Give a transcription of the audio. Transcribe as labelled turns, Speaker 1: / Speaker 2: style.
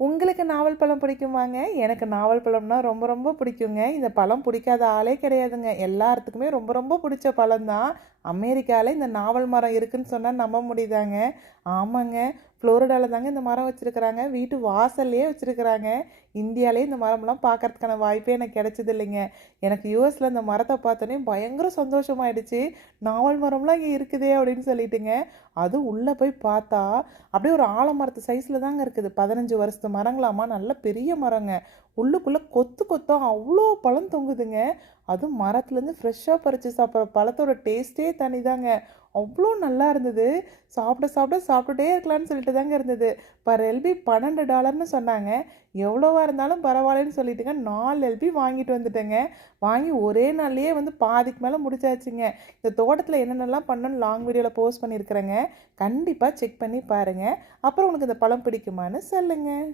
Speaker 1: உங்களுக்கு நாவல் பழம் பிடிக்குமாங்க? எனக்கு நாவல் பழம்னா ரொம்ப ரொம்ப பிடிக்குங்க. இந்த பழம் பிடிக்காத ஆளே கிடையாதுங்க. எல்லாத்துக்குமே ரொம்ப ரொம்ப பிடிச்ச பழம் தான் அமெரிக்காவில் இந்த நாவல் மரம் இருக்குன்னு சொன்னால் நம்ப முடியுதாங்க? ஆமாங்க. ஃப்ளோரிடாவில் தாங்க இந்த மரம் வச்சுருக்குறாங்க. வீட்டு வாசல்லையே வச்சுருக்குறாங்க. இந்தியாவிலே இந்த மரம்லாம் பார்க்கறதுக்கான வாய்ப்பே எனக்கு கிடைச்சது இல்லைங்க எனக்கு யூஎஸில் இந்த மரத்தை பார்த்தோன்னே பயங்கர சந்தோஷமாயிடுச்சு. நாவல் மரம்லாம் இங்கே இருக்குதே அப்படின்னு சொல்லிட்டுங்க. அதுவும் உள்ளே போய் பார்த்தா அப்படியே ஒரு ஆலமரத்து சைஸில் தாங்க இருக்குது. பதினஞ்சு வருஷத்து மரங்களாமா? நல்ல பெரிய மரங்க. உள்ளுக்குள்ளே கொத்து கொத்தம் அவ்வளோ பழம் தொங்குதுங்க. அதுவும் மரத்துலேருந்து ஃப்ரெஷ்ஷாக பறித்து சாப்பிட்ற பழத்தோட டேஸ்ட்டே தனி தாங்க அவ்வளோ நல்லா இருந்தது. சாப்பிட சாப்பிட சாப்பிட்டுட்டே இருக்கலாம்னு சொல்லிட்டு தாங்க இருந்தது. பர் எல்பி பன்னெண்டு டாலர்னு சொன்னாங்க. எவ்வளோவா இருந்தாலும் பரவாயில்லன்னு சொல்லிட்டுங்க நாலு எல்பி வாங்கிட்டு வந்துட்டேங்க. வாங்கி ஒரே நாள்லேயே வந்து பாதிக்கு மேலே முடிச்சாச்சுங்க. இந்த தோட்டத்தில் என்னென்னலாம் பண்ணணும்னு லாங் வீடியோவில் போஸ்ட் பண்ணியிருக்கிறேங்க. கண்டிப்பாக செக் பண்ணி பாருங்கள் அப்புறம் உனக்கு இந்த பழம் பிடிக்குமான்னு சொல்லுங்கள்